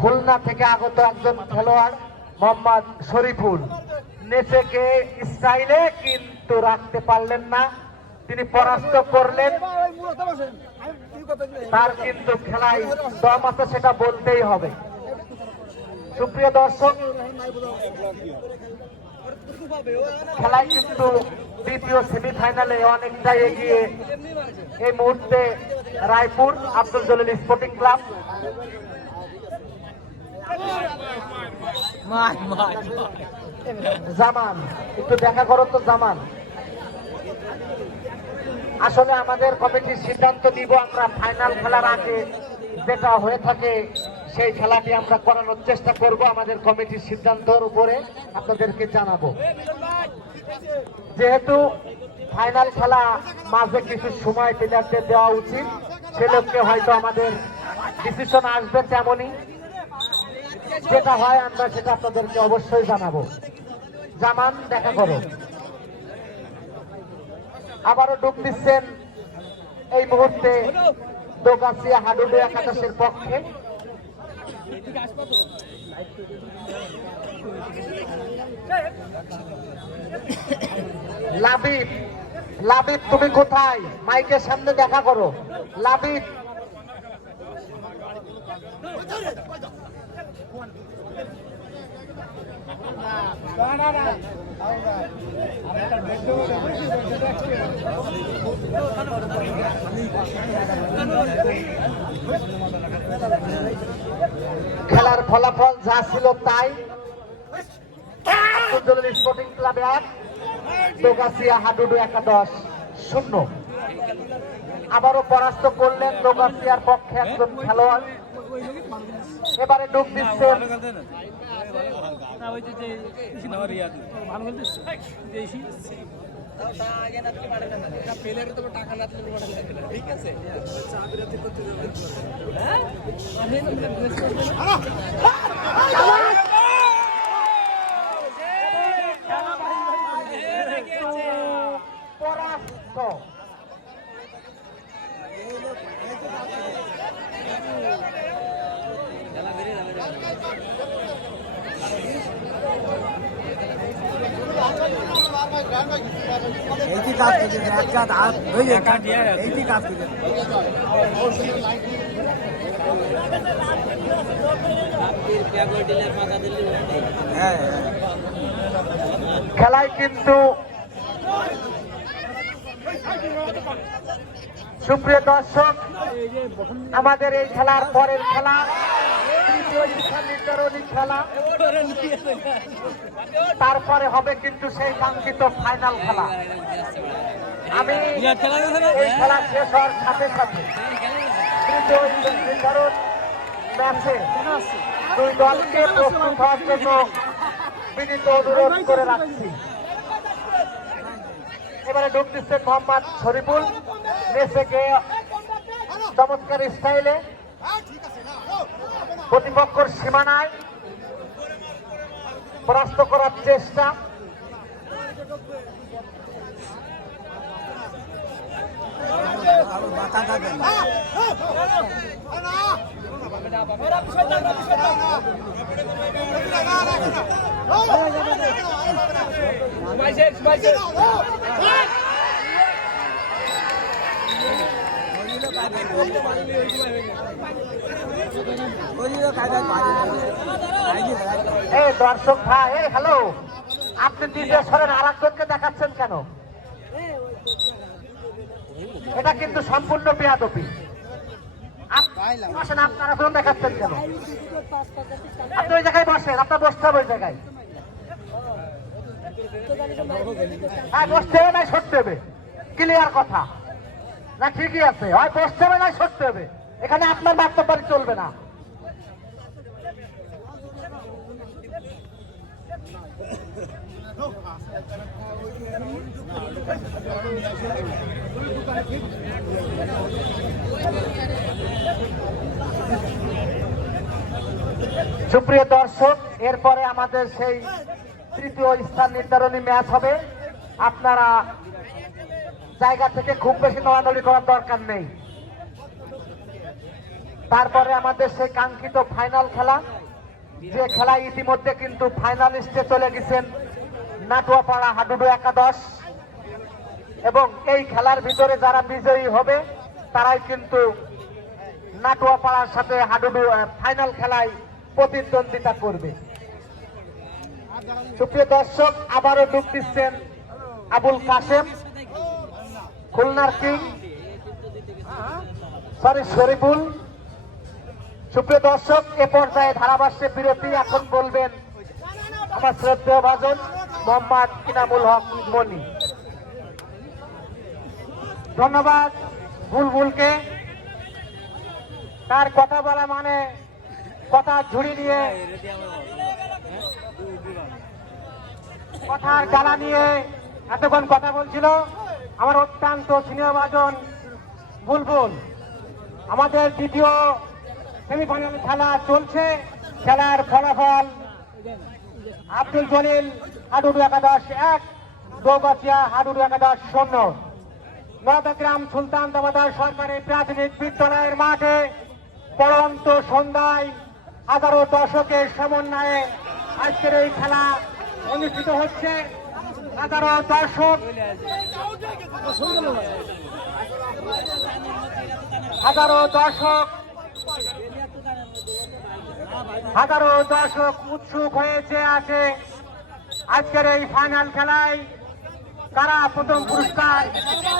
খুলনা থেকে আগত একজন খেলোয়াড় মোহাম্মদ শরীফুল নেচেকে স্টাইলে কিন্তু রাখতে পারলেন না, তিনি পরাস্ত করলেন। তার কিন্তু খেলায় দম আছে, সেটা বলতেই হবে। সুপ্রিয় দর্শক, খেলায় কিন্তু দ্বিতীয় সেমিফাইনালে অনেকটাই এগিয়ে এই মুহূর্তে রায়পুর আব্দুল জলিল স্পোর্টিং ক্লাব। জামান, একটু দেখা করো তো জামান। আসলে আমাদের কমিটির সিদ্ধান্ত দিব, আমরা ফাইনাল খেলার আগে যেটা হয়ে থাকে সেই খেলাটি আমরা করানোর চেষ্টা করব। আমাদের কমিটির সিদ্ধান্তের উপরে আপনাদেরকে জানাবো। যেহেতু ফাইনাল খেলা, মাঝে কিছু সময় প্লেয়ারদের দেওয়া উচিত, সে লক্ষ্যে হয়তো আমাদের ডিসিশন আসবে তেমনই। যেটা হয় আমরা সেটা আপনাদেরকে অবশ্যই জানাবো। জামান, দেখা করো। আবারও ডুব দিচ্ছেন এই মুহূর্তে দোগাছিয়া হাডুডু একাদশের পক্ষে। লাবিব, লাবিব তুমি কোথায়? মাইকের সামনে দেখা করো। লাবিব, খেলার ফলাফল যা ছিল তাই। আব্দুল জলিল স্পোর্টিং ক্লাব 1, দোগাছিয়া হাডুডু একাদশ 0। আবারও পরাস্ত করলেন দোগাছিয়ার পক্ষে একজন খেলোয়াড়। এবারে ডুব দিচ্ছেন পরাস্ত। খেলায় কিন্তু সুপ্রিয় দর্শক, আমাদের এই খেলার পরের খেলা তৃতীয় স্থান নির্ধারণী খেলা, তারপরে হবে কিন্তু সেই কাঙ্ক্ষিত ফাইনাল খেলা। আমি এই খেলা শেষ হওয়ার সাথে সাথে তৃতীয় নির্ধারণ ম্যাচে দুই দলকে প্রস্তুত হওয়ার জন্য বিনীত অনুরোধ করে রাখছি। এবারে ঢুক দিচ্ছেন মোহাম্মদ শরীফুল নেচেকে চমৎকার স্টাইলে প্রতিপক্ষের সীমানায় পরাস্ত করার চেষ্টা। দর্শক ভাই, হ্যালো, আপনি দ্বিতীয় সরেন, আর একজনকে দেখাচ্ছেন কেন? এটা কিন্তু সম্পূর্ণ বেয়াদবি। বসেন, আপনারা এখন দেখাচ্ছেন কেন? আপনি ওই জায়গায় বসেন, আপনার বসতে হবে ওই জায়গায়। হ্যাঁ, বসতে হবে না সরতে হবে, ক্লিয়ার কথা না? ঠিকই আছে, হয় বসতে হবে না সরতে হবে, এখানে আপনার বার্তাবাড়ি চলবে না। সুপ্রিয় দর্শক, এরপরে আমাদের সেই তৃতীয় স্থান নির্ধারণী ম্যাচ হবে। আপনারা জায়গা থেকে খুব বেশি নড়ানড়ি করার দরকার নেই। তারপরে আমাদের সেই কাঙ্ক্ষিত ফাইনাল খেলা, যে খেলায় ইতিমধ্যে কিন্তু ফাইনালিস্টে চলে গেছেন নাটুয়াপাড়া হাডুডু একাদশ, এবং এই খেলার ভিতরে যারা বিজয়ী হবে তারাই কিন্তু নাটুয়াপাড়ার সাথে হাডুডু ফাইনাল খেলায় প্রতিদ্বন্দ্বিতা করবে। সুপ্রিয় দর্শক, আবারও ডুব দিচ্ছেন আবুল কাশেম, খুলনার কিং, শরীফুল। সুপ্রিয় দর্শক, এ পর্যায়ে ধারাভাষ্যে বিরতি। এখন বলবেন আমার শ্রদ্ধেয় ভাজন মোহাম্মদ ইনামুল হক মনি। ধন্যবাদ বুলবুলকে, তার কথা বলা মানে কথা ঝুড়ি নিয়ে, কথার জ্বালা নিয়ে এতক্ষণ কথা বলছিল আমার অত্যন্ত স্নেহ ভাজন বুলবুল। আমাদের দ্বিতীয় সেমিফাইনাল খেলা চলছে। খেলার ফলাফল আব্দুল জলিল হাডুডু একাদশ 1, দৌগাছিয়া হাডুডু একাদশ 0। নবগ্রাম সুলতান দামোদর সরকারি প্রাথমিক বিদ্যালয়ের মাঠে পড়ন্ত সন্ধ্যায় হাজারো দর্শকের সমন্বয়ে আজকের এই খেলা অনুষ্ঠিত হচ্ছে। হাজারো দর্শক, হাজারো দর্শক উৎসুক হয়েছে আছে আজকের এই ফাইনাল খেলায় কারা প্রথম পুরস্কার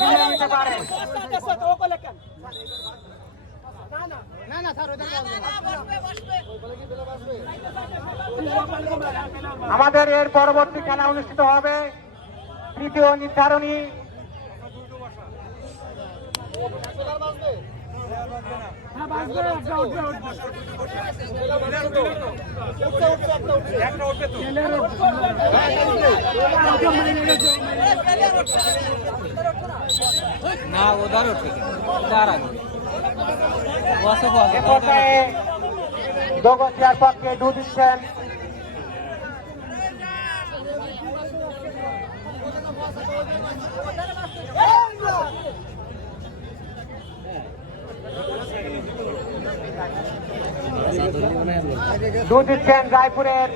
নিয়ে নিতে পারে। আমাদের এর পরবর্তী খেলা অনুষ্ঠিত হবে তৃতীয় নির্ধারণী। না ওদার ওঠে দোগছিয়ার পক্ষে ডু দিচ্ছেন রায়পুরের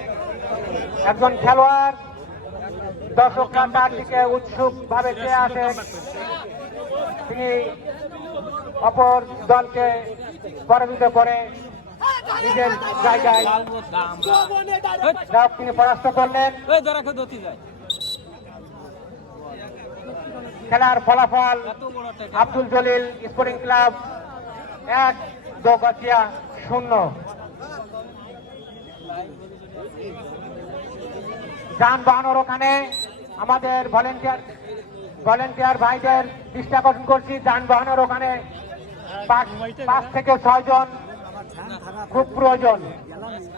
একজন খেলোয়াড়। দর্শকরা তার দিকে উৎসুক ভাবে চেয়ে আছেন। তিনি অপর দলকে পরাজিত করে নিজের জায়গায় তিনি পরাস্ত করলেন। খেলার ফলাফল আব্দুল জলিল স্পোর্টিং ক্লাব 1, দৌগাছিয়া 0। যানবাহনের ওখানে আমাদের ভলেন্টিয়ার ভাইদের দৃষ্টি আকর্ষণ করছি। যানবাহনের ওখানে 5 থেকে 6 জন খুব প্রয়োজন।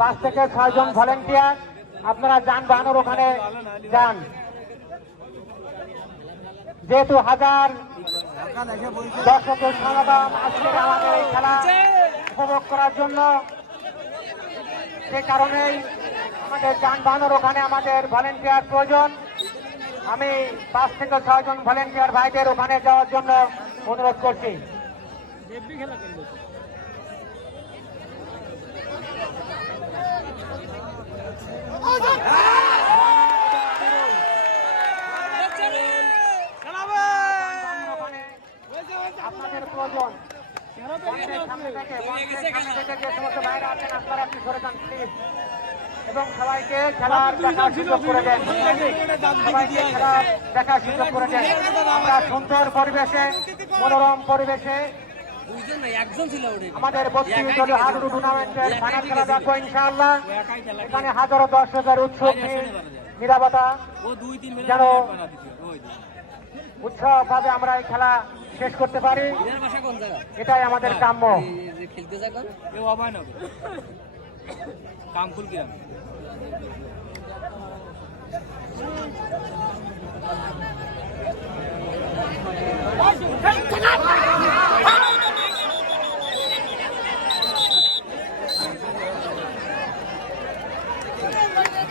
5 থেকে 6 জন ভলেন্টিয়ার আপনারা যানবাহনের ওখানে যান, যেহেতু হাজার দর্শকের সমাগম আজকের আমাদের এই খেলা উপভোগ করার জন্য। সে কারণেই আমাদের যানবাহনের ওখানে আমাদের ভলেন্টিয়ার প্রয়োজন। আমি 5 থেকে 6 জন ভলেন্টিয়ার ভাইদের ওখানে যাওয়ার জন্য অনুরোধ করছি। আপনাদের প্রয়োজন এবং সবাইকে খেলার দেখার সুযোগ করে দেন, সবাইকে খেলার দেখার সুযোগ করে দেন। আমরা সুন্দর পরিবেশে, মনোরম পরিবেশে আমাদের 32 দলীয় হাডুডু টুর্নামেন্টের ফাইনাল খেলা দেখবো ইনশাআল্লাহ। এখানে হাজারো দর্শকের উৎসুক নিরাপত্তা যেন উৎসব ভাবে আমরা এই খেলা শেষ করতে পারি, এটাই আমাদের কাম্য।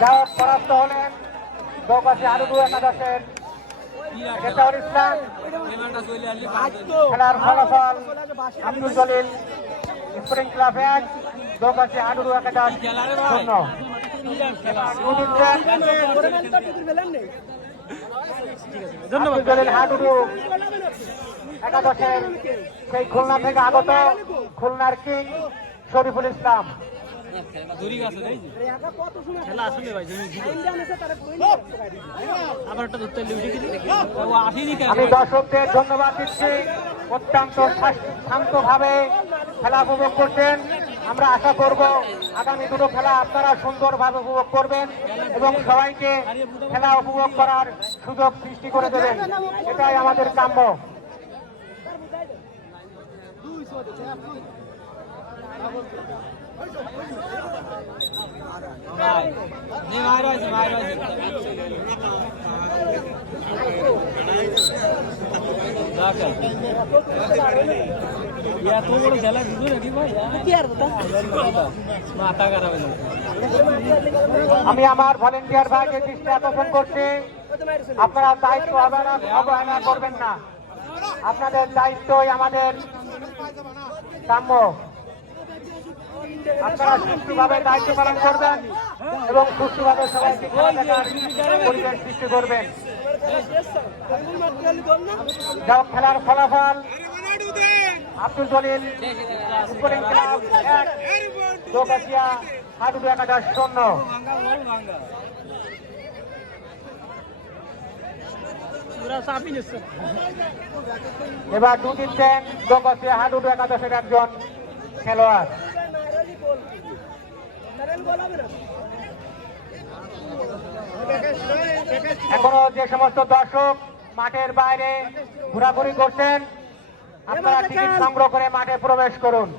যারা পরাস্ত হলেন দৌগাছিয়া হাডুডু একাদশের রেজাউল ইসলাম। খেলার ফলাফল আব্দুল জলিল স্পোর্টিং ক্লাব 1 দোকাশিয়া হাডুডু একাদশ 0। আব্দুল জলিল হাডুডু একাদশের সেই খুলনা থেকে আগত খুলনার কিং শরীফুল ইসলাম। আমি দর্শকদের ধন্যবাদ দিচ্ছি, অত্যন্ত শান্তভাবে খেলা উপভোগ করছেন। আমরা আশা করব আগামী দুটো খেলা আপনারা সুন্দরভাবে উপভোগ করবেন এবং সবাইকে খেলা উপভোগ করার সুযোগ সৃষ্টি করে দেবেন, এটাই আমাদের কাম্য। আমি আমার ভলেন্টিয়ার ভাইকে দৃষ্টি আকর্ষণ করছি, আপনারা দায়িত্ব অবহেলা করবেন না। আপনাদের দায়িত্বই আমাদের কাম্য। আপনারা সুষ্ঠুভাবে দায়িত্ব পালন করবেন এবং সুষ্ঠুভাবে সবাইকে খেলা দেখার পরিবেশ সৃষ্টি করবেন। যাও খেলার ফলাফল আব্দুল জলিল স্পোর্টিং ক্লাব 1 দোকাশিয়া হাডুডু একাদশ 0। এবার দু দিচ্ছেন দোকাশিয়া হাডুডু একাদশের একজন খেলোয়াড়। এখনো যে সমস্ত দর্শক মাঠের বাইরে ঘোরাঘুরি করছেন, আপনারা টিকিট সংগ্রহ করে মাঠে প্রবেশ করুন।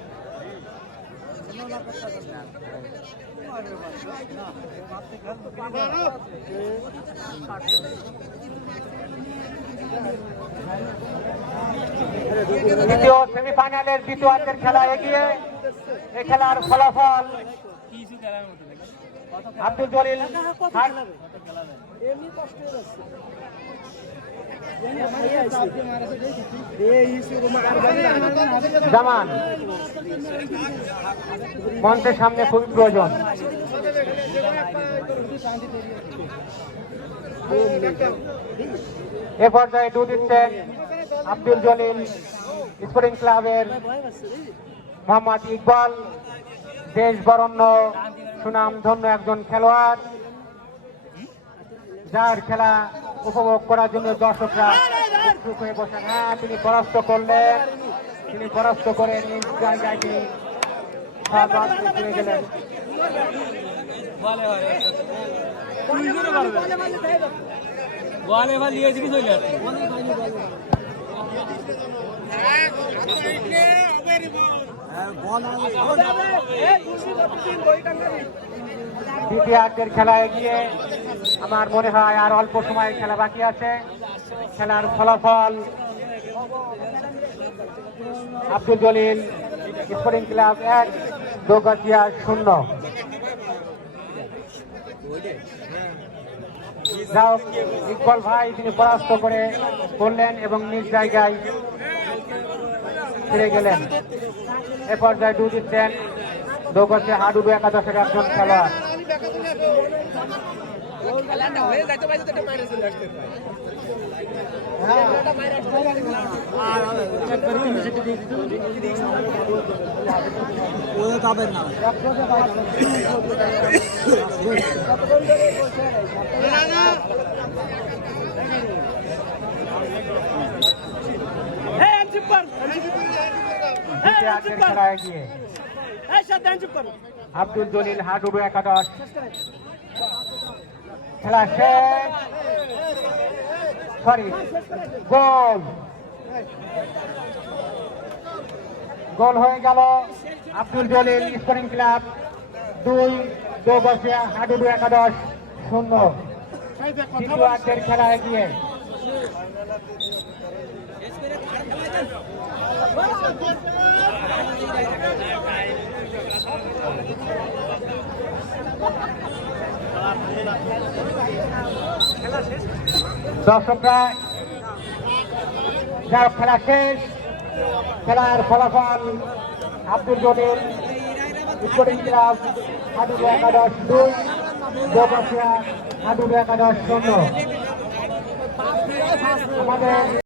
দ্বিতীয় সেমিফাইনালের দ্বিতীয়ার্ধের খেলা এগিয়ে। এই খেলার ফলাফল আব্দুল জলিল জামান মঞ্চের সামনে খুবই প্রয়োজন। এ পর্যায়ে দু দিচ্ছেন আব্দুল জলিল স্পোর্টিং ক্লাবের মোহাম্মদ ইকবাল, দেশ বরণ্য সুনামধন্য একজন খেলোয়াড়, যার খেলা উপভোগ করার জন্য দর্শকরা উৎসুক হয়ে বসেন। হ্যাঁ, তিনি পরাস্ত করলেন, তিনি পরাস্ত করে নিজ জায়গায় তিনি ফিরে গেলেন। দ্বিতীয়ার্ধের খেলা এগিয়ে। আমার মনে হয় আর অল্প সময় খেলা বাকি আছে। খেলার ফলাফল আব্দুল জলিল স্পোর্টিং ক্লাব 1 দোকাশিয়া 0। যাও ইকবাল ভাই তিনি পরাস্ত করলেন এবং নিজ জায়গায় ফিরে গেলেন। এ পর্যায়ে দু দিচ্ছেন দোকাশিয়া হাডুডু একাদশের একজন খেলোয়াড়। আব্দুল জলিল হাডুডু একাদশ খেলা শেষ। গোল হয়ে গেল। আব্দুল জলিল স্পোর্টিং ক্লাব 2 দোকাশিয়া হাডুডু একাদশ 0। দ্বিতীয়ার্ধের খেলা এগিয়ে। দর্শকরা যার খেলা শেষ। খেলার ফলাফল আব্দুল জলিল স্পোর্টিং ক্লাব হাডুডু একাদশ 2 জবাসিয়া হাডুডু একাদশ 0 আমাদের